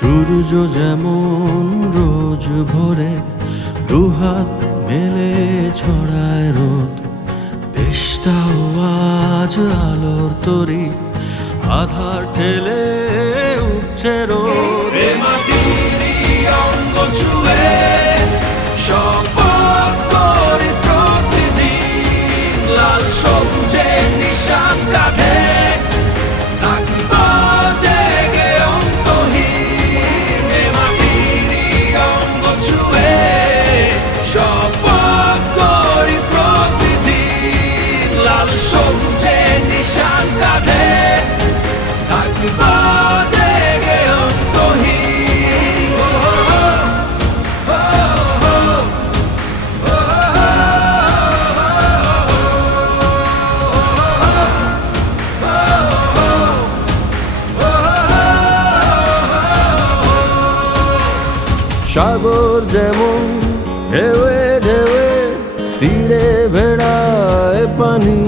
সূর্য যেমন রোজ ভোরে দুহাত মেলে ছড়ায় রোদ, দেশটাও আজ আলোর তরি আধার ঠেলে উঠছে রোদ। মাটির অঙ্গ ছুঁয়ে শপথ করি প্রতিদিন, লাল সবুজের নিশান কাঁধে থাকব জেগে অন্তহীন। মাটির অঙ্গ ছুঁয়ে শপথ করি প্রতিদিন, লাল সবুজের নিশান কাঁধে থাকব জেগে অন্তহীন। সাগর যেমন ঢেউয়ে ঢেউয়ে তীরে ভেড়ায় পানি,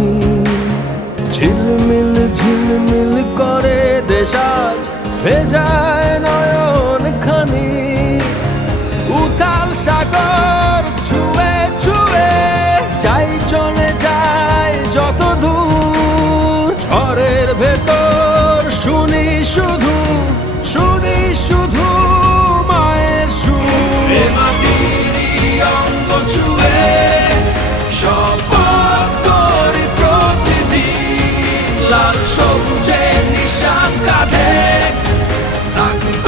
ঝিলমিল ঝিলমিল করে দেশ আজ ভেজায় নয়ন খানি। উথাল সাগর ছুঁয়ে ছুঁয়ে চাই চলে যায় যত দূর, ঝড়ের ভেতর শুনি শুধু মায়ের সুর। মাটির অঙ্গ ছুঁয়ে শপথ করি প্রতিদিন, লাল সবুজের নিশান কাঁধে থাকব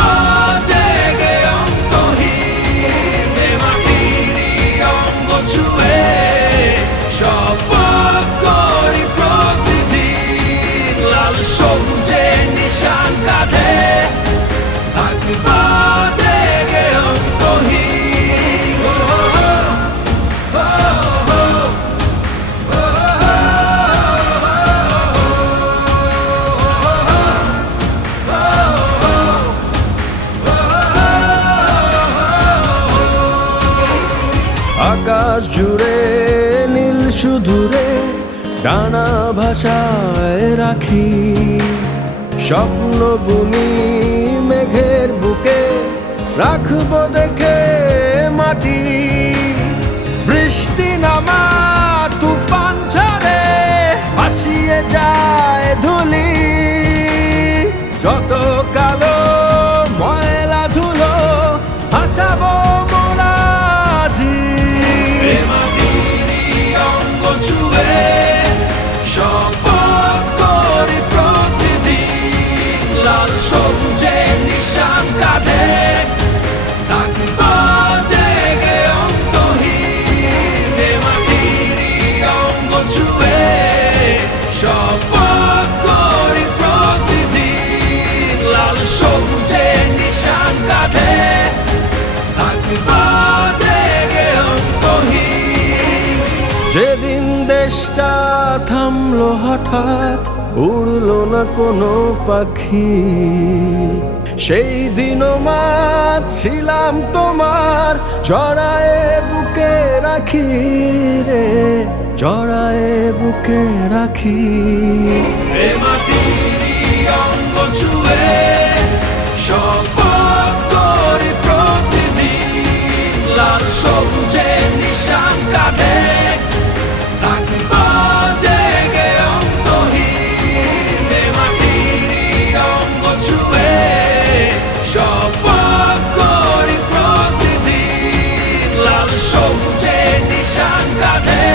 জেগে অন্তহীন। মাটির অঙ্গ ছুঁয়ে শপথ করি প্রতিদিন, লাল সবুজের নিশান কাঁধে থাকব জেগে অন্তহীন। আকাশ জুড়ে নীল শুধুরে ডানা ভাষায় রাখি, স্বপ্ন বুনি মেঘের বুকে রাখবো দেখে মাটি। বৃষ্টি নামা তুফান ঝরে ভাসিয়ে যায় ধুলি, যত কালো ময়লা ধুলো ভাসাবো মোরা জি। মাটির অঙ্গ ছুঁয়ে শপথ করি প্রতিদিন, লাল সবুজের নিশান কাঁধে থাকব জেগে অন্তহীন। মাটির অঙ্গ ছুঁয়ে শপথ করি প্রতিদিন, লাল সবুজের নিশান কাঁধে থাকব জেগে অন্তহীন। যেদিন দেশটা থামলো হঠাৎ, উড়লো না কোনো পাখি, সেই দিনও মা ছিলাম তোমার, জড়ায়ে বুকে রাখি রে, জড়ায়ে বুকে রাখি। মাটির অঙ্গ ছুঁয়ে শপথ করি প্রতিদিন, লাল সবুজের নিশান কাঁধে থাকব জেগে অন্তহীন। মাটির অঙ্গ ছুঁয়ে শপথ করি প্রতিদিন, লাল সবুজের নিশান কাঁধে